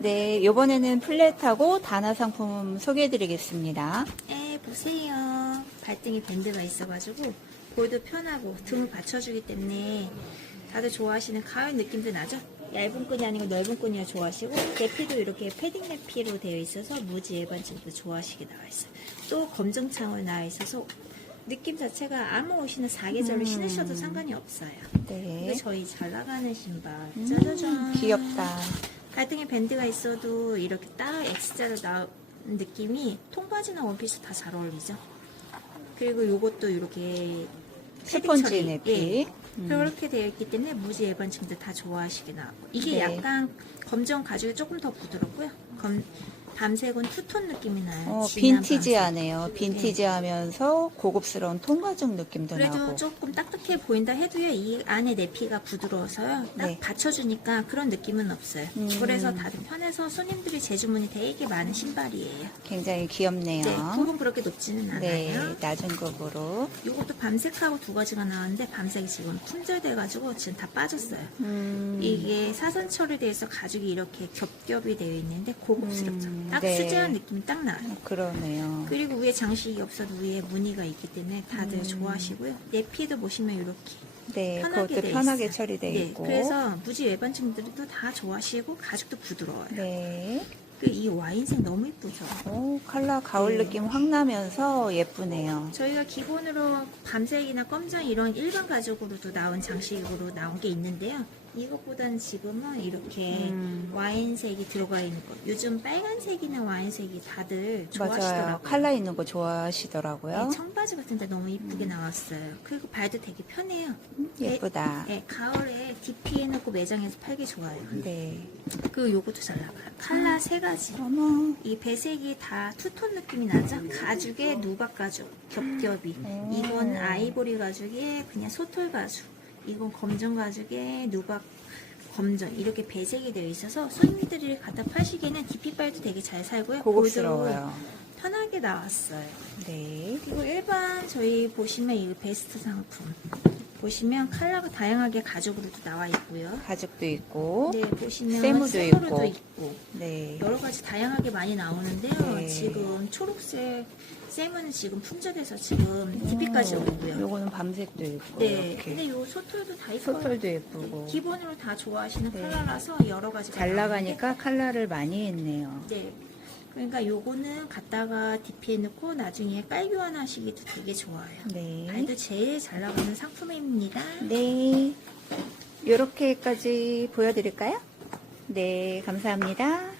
네, 이번에는 플랫하고 단화 상품 소개해드리겠습니다. 에 보세요. 발등에 밴드가 있어가지고 볼도 편하고 등을 받쳐주기 때문에 다들 좋아하시는 가을 느낌도 나죠? 얇은 끈이 아니고 넓은 끈이야 좋아하시고 내피도 이렇게 패딩 내피로 되어 있어서 무지 일반적으로 좋아하시게 나와 있어요. 또 검정 창으로 나와 있어서 느낌 자체가 아무 옷이나 사계절로 음. 신으셔도 상관이 없어요. 네. 저희 잘 나가는 신발. 음, 짜자잔. 귀엽다. 발등에 밴드가 있어도 이렇게 딱 X자로 나온 느낌이 통바지나 원피스 다 잘 어울리죠. 그리고 요것도 이렇게 스펀지 내피. 예. 음. 그렇게 되어 있기 때문에 무지 일반층들 다 좋아하시게 나고 이게 네. 약간 검정 가죽이 조금 더 부드럽고요. 검, 밤색은 투톤 느낌이 나요. 어, 진한. 빈티지하네요. 빈티지하면서 고급스러운 통가죽 느낌도 그래도 나고. 조금 딱딱해 보인다 해도요 이 안에 내피가 부드러워서요 딱 네. 받쳐주니까 그런 느낌은 없어요 음. 그래서 다들 편해서 손님들이 재주문이 되게 많은 신발이에요 굉장히 귀엽네요. 네 굽은 그렇게 높지는 않아요 네, 낮은 급으로. 이것도 밤색하고 두 가지가 나왔는데 밤색이 지금 품절돼가지고 지금 다 빠졌어요 음, 이게 사선 처리돼 있어 가죽이 이렇게 겹겹이 되어 있는데 고급스럽죠 음, 딱 네. 수제한 느낌이 딱 나요 그러네요. 그리고 위에 장식이 없어도 위에 무늬가 있기 때문에 다들 음. 좋아하시고요. 내피도 보시면 이렇게 네, 편하게 그것도 돼 편하게 있어요. 처리되어 네, 있고. 그래서 무지 일반층들도 다 좋아하시고 가죽도 부드러워요. 네. 그리고 이 와인색 너무 예쁘죠. 오, 컬러 가을 네. 느낌 확 나면서 예쁘네요. 저희가 기본으로 밤색이나 검정 이런 일반 가죽으로도 나온 장식으로 나온 게 있는데요. 이것보다는 지금은 이렇게 음. 와인색이 들어가 있는 거. 요즘 빨간색이나 와인색이 다들 맞아요. 좋아하시더라고요. 칼라 있는 거 좋아하시더라고요. 네, 청바지 같은데 너무 이쁘게 나왔어요. 그리고 발도 되게 편해요. 예쁘다. 네, 가을에 DP 해놓고 매장에서 팔기 좋아요. 네. 그 요것도 잘 나가요. 칼라 세 가지. 어머. 이 배색이 다 투톤 느낌이 나죠? 가죽에 누각 가죽, 겹겹이. 음. 이건 아이보리 가죽에 그냥 소털 가죽. 이건 검정 가죽에 누각 검정. 이렇게 배색이 되어 있어서 손님들이 갖다 파시기에는 DP빨도 되게 잘 살고요. 고급스러워요. 편하게 나왔어요. 네. 그리고 일반 저희 보시면 이 베스트 상품. 보시면 컬러가 다양하게 가죽으로도 나와 있고요. 가죽도 있고. 네, 보시면 세무도 생으로도 있고. 네. 여러 가지 다양하게 많이 나오는데요. 네. 지금 초록색 쌤은 지금 품절돼서 지금 DP까지 오고요. 요거는 밤색도 있고. 네, 이렇게. 근데 요 소털도 다 있어요. 소털도 예쁘고. 기본으로 다 좋아하시는 네. 컬러라서 여러 가지가 잘 나가니까 칼라를 많이 했네요. 네. 그러니까 요거는 갖다가 DP에 넣고 나중에 깔 교환하시기도 되게 좋아요. 네. 발도 제일 잘 나가는 상품입니다. 네. 요렇게까지 보여드릴까요? 네, 감사합니다.